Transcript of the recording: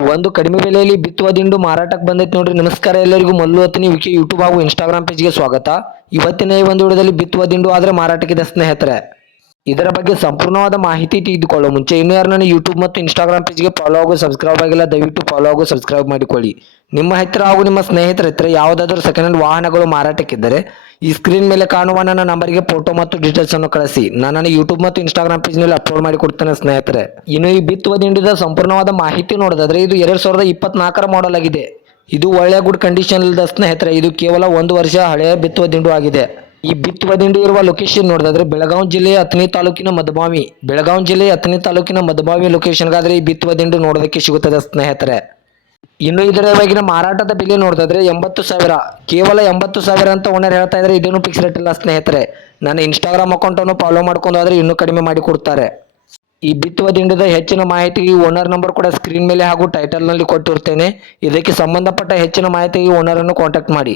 ಒಂದು ಕಡಿಮೆ ಬೆಲೆಯಲ್ಲಿ ಬಿತ್ತುವ ದಿಂಡು ಮಾರಾಟಕ್ಕೆ ಬಂದೈತೆ ನೋಡ್ರಿ. ನಮಸ್ಕಾರ ಎಲ್ಲರಿಗೂ. ಮಲ್ಲು ಹತ್ತಿನಿ. ವಿಕಿ ಯೂಟ್ಯೂಬ್ ಹಾಗೂ ಇನ್ಸ್ಟಾಗ್ರಾಮ್ ಪೇಜ್ಗೆ ಸ್ವಾಗತ. ಇವತ್ತಿನ ಈ ಒಂದು ವಿಡಿಯೋದಲ್ಲಿ ಬಿತ್ತುವ ದಿಂಡು ಆದರೆ ಮಾರಾಟಕ್ಕಿದೆ ಸ್ನೇಹಿತರೆ. ಇದರ ಬಗ್ಗೆ ಸಂಪೂರ್ಣವಾದ ಮಾಹಿತಿ ತೆಗೆದುಕೊಳ್ಳೋ ಮುಂಚೆ, ಇನ್ನು ಯಾರು ನನ್ನ ಯೂಟ್ಯೂಬ್ ಮತ್ತು ಇನ್ಸ್ಟಾಗ್ರಾಮ್ ಪೇಜ್ಗೆ ಫಾಲೋ ಆಗೋ ಸಬ್ಸ್ಕ್ರೈಬ್ ಆಗಿಲ್ಲ, ದಯವಿಟ್ಟು ಫಾಲೋ ಆಗೋ ಸಬ್ಸ್ಕ್ರೈಬ್ ಮಾಡಿಕೊಳ್ಳಿ. ನಿಮ್ಮ ಹತ್ತಿರ ಹಾಗೂ ನಿಮ್ಮ ಸ್ನೇಹಿತರ ಹತ್ತಿರ ಯಾವುದಾದರೂ ಸೆಕೆಂಡ್ ಹ್ಯಾಂಡ್ ವಾಹನಗಳು ಮಾರಾಟಕ್ಕಿದ್ದರೆ, ಈ ಸ್ಕ್ರೀನ್ ಮೇಲೆ ಕಾಣುವ ನನ್ನ ನಂಬರ್ಗೆ ಫೋಟೋ ಮತ್ತು ಡೀಟೇಲ್ಸ್ ಅನ್ನು ಕಳಿಸಿ. ನಾನು ಯೂಟ್ಯೂಬ್ ಮತ್ತು ಇನ್ಸ್ಟಾಗ್ರಾಮ್ ಪೇಜ್ನಲ್ಲಿ ಅಪ್ಲೋಡ್ ಮಾಡಿ ಕೊಡ್ತೇನೆ ಸ್ನೇಹಿತರೆ. ಇನ್ನು ಈ ಬಿತ್ತುವ ದಿಂಡಿದ ಸಂಪೂರ್ಣವಾದ ಮಾಹಿತಿ ನೋಡೋದಾದ್ರೆ, ಇದು ಎರಡು ಸಾವಿರದ ಇಪ್ಪತ್ನಾಲ್ಕರ ಮಾಡಲ್ ಆಗಿದೆ. ಇದು ಒಳ್ಳೆಯ ಗುಡ್ ಕಂಡೀಷನ್ ಇಲ್ಲದ ಸ್ನೇಹಿತರೆ, ಇದು ಕೇವಲ ಒಂದು ವರ್ಷ ಹಳೆಯ ಬಿತ್ತುವ ದಿಂಡು ಆಗಿದೆ. ಈ ಬಿತ್ತುವ ದಿಂಡು ಇರುವ ಲೊಕೇಶನ್ ನೋಡೋದಾದ್ರೆ ಬೆಳಗಾವಿ ಜಿಲ್ಲೆಯ ಹತ್ತನೇ ತಾಲೂಕಿನ ಮದಬಾವಿ ಬೆಳಗಾವಿ ಜಿಲ್ಲೆಯ ಹತ್ತನೇ ತಾಲೂಕಿನ ಮದಬಾವಿ ಲೊಕೇಶನ್ಗಾದ್ರೆ ಈ ಬಿತ್ತುವ ದಿಂಡು ನೋಡೋದಕ್ಕೆ ಸಿಗುತ್ತದೆ ಸ್ನೇಹಿತರೆ. ಇನ್ನು ಇದರ ಇವಾಗಿನ ಮಾರಾಟದ ಬೆಲೆ ನೋಡಿದ್ರೆ ಎಂಬತ್ತು ಸಾವಿರ. ಕೇವಲ ಎಂಬತ್ತು ಸಾವಿರ ಅಂತ ಓನರ್ ಹೇಳ್ತಾ ಇದ್ರೆ ಇದೇನು ಫಿಕ್ಸ್ ರೇಟ್ ಇಲ್ಲ ಸ್ನೇಹಿತರೆ. ನನ್ನ ಇನ್ಸ್ಟಾಗ್ರಾಮ್ ಅಕೌಂಟನ್ನು ಫಾಲೋ ಮಾಡ್ಕೊಂಡು ಆದ್ರೆ ಇನ್ನೂ ಕಡಿಮೆ ಮಾಡಿ ಕೊಡ್ತಾರೆ. ಈ ಬಿತ್ತುವ ದಿಂಡದ ಹೆಚ್ಚಿನ ಮಾಹಿತಿಗೆ ಓನರ್ ನಂಬರ್ ಕೂಡ ಸ್ಕ್ರೀನ್ ಮೇಲೆ ಹಾಗೂ ಟೈಟಲ್ನಲ್ಲಿ ಕೊಟ್ಟಿರ್ತೇನೆ. ಇದಕ್ಕೆ ಸಂಬಂಧಪಟ್ಟ ಹೆಚ್ಚಿನ ಮಾಹಿತಿಗೆ ಓನರನ್ನು ಕಾಂಟ್ಯಾಕ್ಟ್ ಮಾಡಿ.